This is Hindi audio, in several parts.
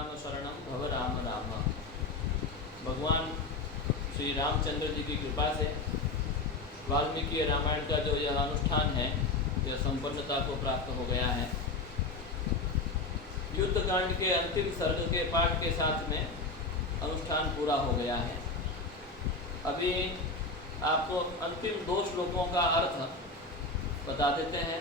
राम शरणम भव राम राम। भगवान श्री रामचंद्र जी की कृपा से वाल्मीकि रामायण का जो यह अनुष्ठान है यह संपन्नता को प्राप्त हो गया है। युद्धकांड के अंतिम सर्ग के पाठ के साथ में अनुष्ठान पूरा हो गया है। अभी आपको अंतिम 2 श्लोकों का अर्थ बता देते हैं।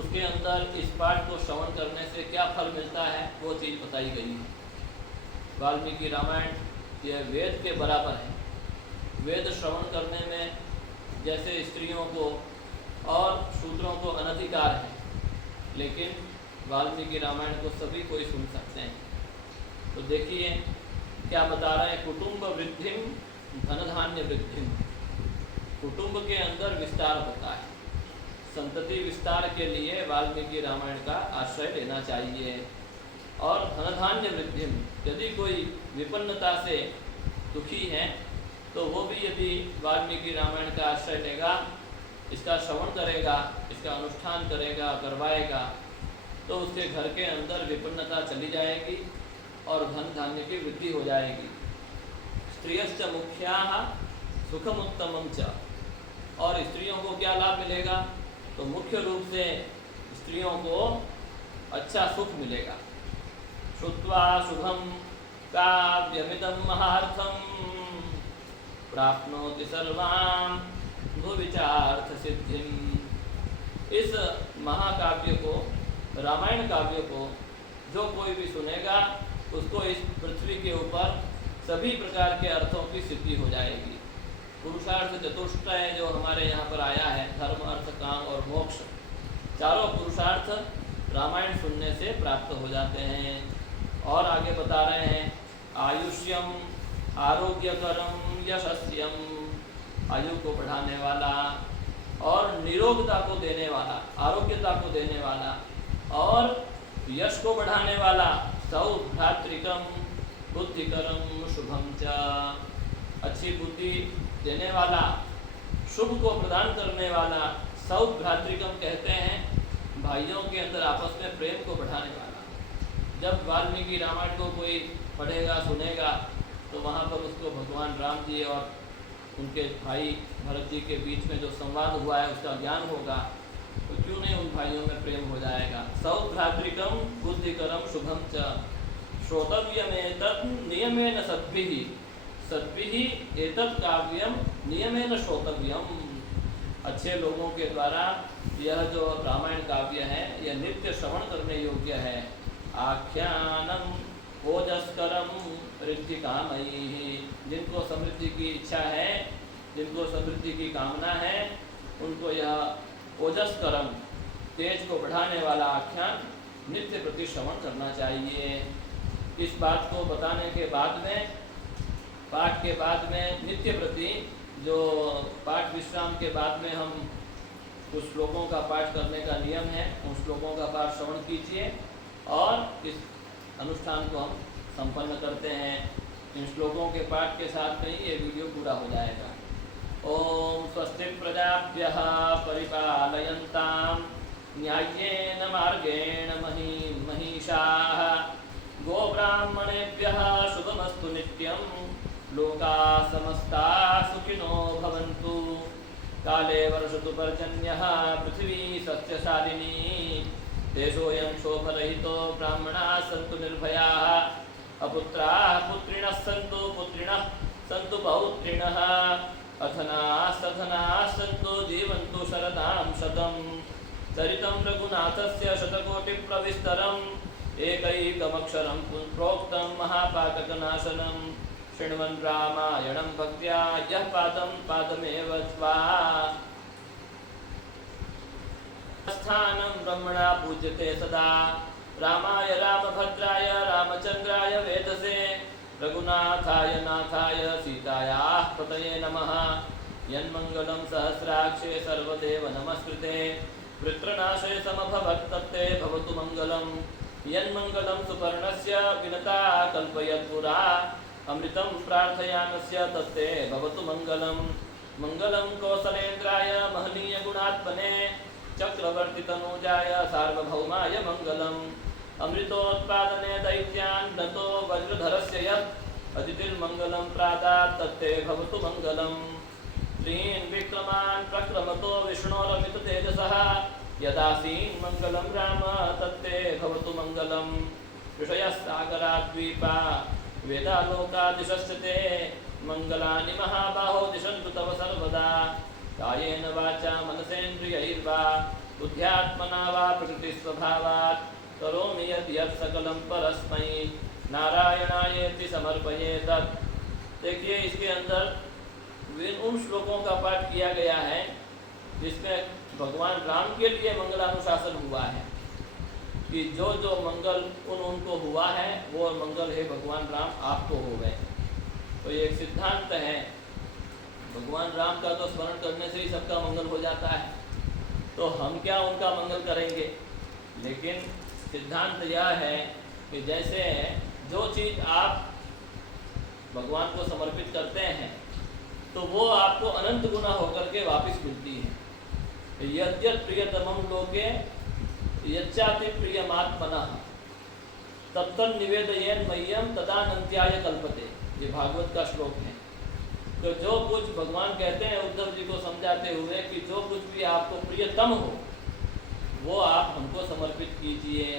उसके अंदर इस पाठ को श्रवण करने से क्या फल मिलता है वो चीज़ बताई गई है। वाल्मीकि रामायण यह वेद के बराबर है। वेद श्रवण करने में जैसे स्त्रियों को और शूद्रों को अनधिकार है, लेकिन वाल्मीकि रामायण को सभी कोई सुन सकते हैं। तो देखिए क्या बता रहे हैं। कुटुंब वृद्धिम धन धान्य वृद्धिम। कुटुंब के अंदर विस्तार होता है। संतति विस्तार के लिए वाल्मीकि रामायण का आश्रय लेना चाहिए। और धन धान्य वृद्धिम, यदि कोई विपन्नता से दुखी है तो वो भी यदि वाल्मीकि रामायण का आश्रय लेगा, इसका श्रवण करेगा, इसका अनुष्ठान करेगा, करवाएगा, तो उसके घर के अंदर विपन्नता चली जाएगी और धन धान्य की वृद्धि हो जाएगी। स्त्रियश्च मुख्याः सुखमुत्तमं च। और स्त्रियों को क्या लाभ मिलेगा? तो मुख्य रूप से स्त्रियों को अच्छा सुख मिलेगा। श्रुत्वा शुभम काव्यमिदं महार्थम प्राप्नोति सर्वां भुविचार्थ सिद्धिम। इस महाकाव्य को, रामायण काव्य को जो कोई भी सुनेगा उसको इस पृथ्वी के ऊपर सभी प्रकार के अर्थों की सिद्धि हो जाएगी। पुरुषार्थ चतुष्टय जो हमारे यहाँ पर आया है, धर्म अर्थ काम और मोक्ष, चारों पुरुषार्थ रामायण सुनने से प्राप्त हो जाते हैं। और आगे बता रहे हैं आयुष्यम आरोग्यकरम यशस्यम। आयु को बढ़ाने वाला और निरोगता को देने वाला, आरोग्यता को देने वाला और यश को बढ़ाने वाला सौभ्रातृकम बुद्धिकरम शुभम च। अच्छी बुद्धि देने वाला, शुभ को प्रदान करने वाला, सौभ्रातृकम कहते हैं भाइयों के अंदर आपस में प्रेम को बढ़ाने वाला। जब वाल्मीकि रामायण को कोई पढ़ेगा, सुनेगा, तो वहाँ पर उसको भगवान राम जी और उनके भाई भरत जी के बीच में जो संवाद हुआ है उसका ज्ञान होगा, तो क्यों नहीं उन भाइयों में प्रेम हो जाएगा। सौभ्रातृकम बुद्धिकरम शुभम च श्रोतव्यमेतत् नियमेन सद्भिः। सद्भिः एतत् काव्यम नियमेन श्रोतव्यम। अच्छे लोगों के द्वारा यह जो रामायण काव्य है यह नित्य श्रवण करने योग्य है। आख्यानम ओजस्करम रिद्धि कामयी। जिनको समृद्धि की इच्छा है, जिनको समृद्धि की कामना है, उनको यह ओजस्करम, तेज को बढ़ाने वाला आख्यान नित्य प्रति श्रवण करना चाहिए। इस बात को बताने के बाद में, पाठ के बाद में नित्य प्रति, जो पाठ विश्राम के बाद में हम कुछ श्लोकों का पाठ करने का नियम है, उन श्लोकों का पाठ श्रवण कीजिए और इस अनुष्ठान को हम संपन्न करते हैं। इन श्लोकों के पाठ के साथ में ही ये वीडियो पूरा हो जाएगा। ओम स्वस्ति प्रजाभ्यः परिपालयन्तां न्याय्येन मार्गेण महिषाः गोब्राह्मणेभ्यः शुभमस्तु नित्यं लोकाः समस्ताः सुखिनो भवन्तु। काले वर्षतु पर्जन्यः पृथिवी सस्यशालिनी देशोऽयं शोभरहितो ब्राह्मणाः सन्तु निर्भयाः अपुत्राः पुत्रिणः सन्तु पुत्रिणः सन्तु पौत्रिणः अधनाः सधनाः सन्तु जीवन्तु शरदां शतं। चरितं रघुनाथस्य शतकोटिप्रविस्तरम् एकैकमक्षरं प्रोक्तं महापातकनाशनं शृण्वन् रामायणं भक्त्या यः पादं पादमेव त्वा। स्थानं ब्रह्मणा पूज्यते सदा रामाय रामभद्राय रामचन्द्राय वेधसे रघुनाथाय नाथाय सीतायाः पतये नमः। यन्मङ्गलं सहस्राक्षे सर्वदेव नमस्कृते वृत्रनाशे समभवत्तत्ते भवतु मङ्गलम्। यन्मङ्गलं सुपर्णस्य विनता कल्पयत्पुरा अमृतं प्रार्थयामस्य तत्ते भवतु मङ्गलम्। मङ्गलं कौसलेन्द्राय महनीयगुणात्मने चक्रवर्तितनूजाय सार्वभौमाय मङ्गलम्। अमृतोत्पादने दैव दैत्यान् दतो वज्रधरस्य यत् अदितिर्मङ्गलं प्रादात् तत्ते भवतु मङ्गलम् त्रीन् विक्रमान् प्रक्रमतो विष्णोरमिततेजसः यदासीन् मङ्गलं राम तत्ते भवतु मङ्गलम् ऋषयस्सागराद्वीपा वेदालोकादिशश्च ते मङ्गलानि महाबाहो दिशन्तु तव सर्वदा कायेन वाचा मनसेन्द्रियैर्वा बुद्ध्यात्मना वा प्रकृतिस्वभावात् करोमि यद्यत् सकलं परस्मै नारायणायेति समर्पयेत्। देखिए इसके अंदर उन श्लोकों का पाठ किया गया है जिसमें भगवान राम के लिए मंगलानुशासन हुआ है कि जो जो मंगल उनको हुआ है वो मंगल है भगवान राम आपको हो गए। तो ये एक सिद्धांत है, भगवान राम का तो स्मरण करने से ही सबका मंगल हो जाता है, तो हम क्या उनका मंगल करेंगे। लेकिन सिद्धांत यह है कि जैसे जो चीज़ आप भगवान को समर्पित करते हैं तो वो आपको अनंत गुना होकर के वापस मिलती है। यद्यत् प्रियतमं लोके यच्चाति प्रियमात्मनः तत्तन् निवेदयेन् मह्यं तदानन्त्याय कल्पते, ये भागवत का श्लोक है। तो जो कुछ भगवान कहते हैं उद्धव जी को समझाते हुए कि जो कुछ भी आपको प्रियतम हो वो आप हमको समर्पित कीजिए,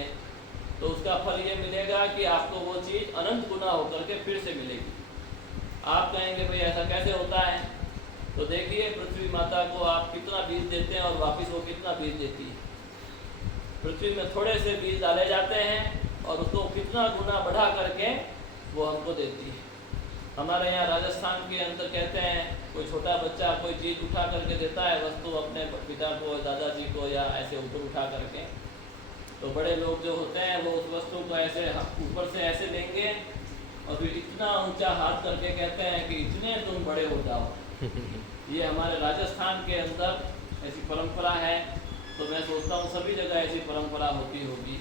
तो उसका फल ये मिलेगा कि आपको वो चीज़ अनंत गुना होकर के फिर से मिलेगी। आप कहेंगे भाई ऐसा कैसे होता है, तो देखिए पृथ्वी माता को आप कितना बीज देते हैं और वापस वो कितना बीज देती है। पृथ्वी में थोड़े से बीज डाले जाते हैं और उसको कितना गुना बढ़ा करके वो हमको देती है। हमारे यहाँ राजस्थान के अंदर कहते हैं कोई छोटा बच्चा कोई चीज़ उठा करके देता है वस्तु अपने पिता को दादाजी को या ऐसे ऊपर उठा करके, तो बड़े लोग जो होते हैं वो उस वस्तु को ऐसे ऊपर से ऐसे लेंगे और फिर इतना ऊंचा हाथ करके कहते हैं कि इतने तुम बड़े हो जाओ। ये हमारे राजस्थान के अंदर ऐसी परंपरा है, तो मैं सोचता हूँ सभी जगह ऐसी परंपरा होती होगी।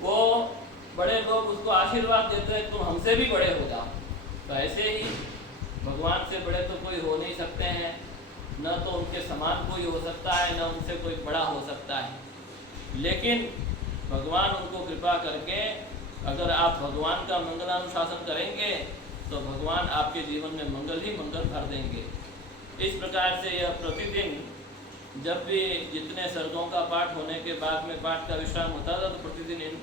वो बड़े लोग उसको आशीर्वाद देते हैं तुम हमसे भी बड़े हो जाओ। तो ऐसे ही भगवान से बड़े तो कोई हो नहीं सकते हैं, न तो उनके समान कोई हो सकता है, न उनसे कोई बड़ा हो सकता है। लेकिन भगवान उनको कृपा करके अगर आप भगवान का मंगलानुशासन करेंगे तो भगवान आपके जीवन में मंगल ही मंगल भर देंगे। इस प्रकार से यह प्रतिदिन जब भी जितने सर्गों का पाठ होने के बाद में पाठ का विश्राम होता था, तो प्रतिदिन इन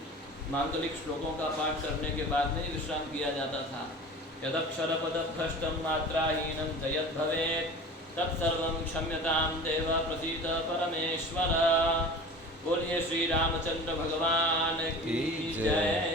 मांगलिक श्लोकों का पाठ करने के बाद में ही विश्राम किया जाता था। यदक्षरपदभ्रष्टं मात्राहीनं च यद् भवेत् तत्सर्वं क्षम्यतां देव प्रसीद परमेश्वर। बोलिए श्री रामचंद्र भगवान की जय।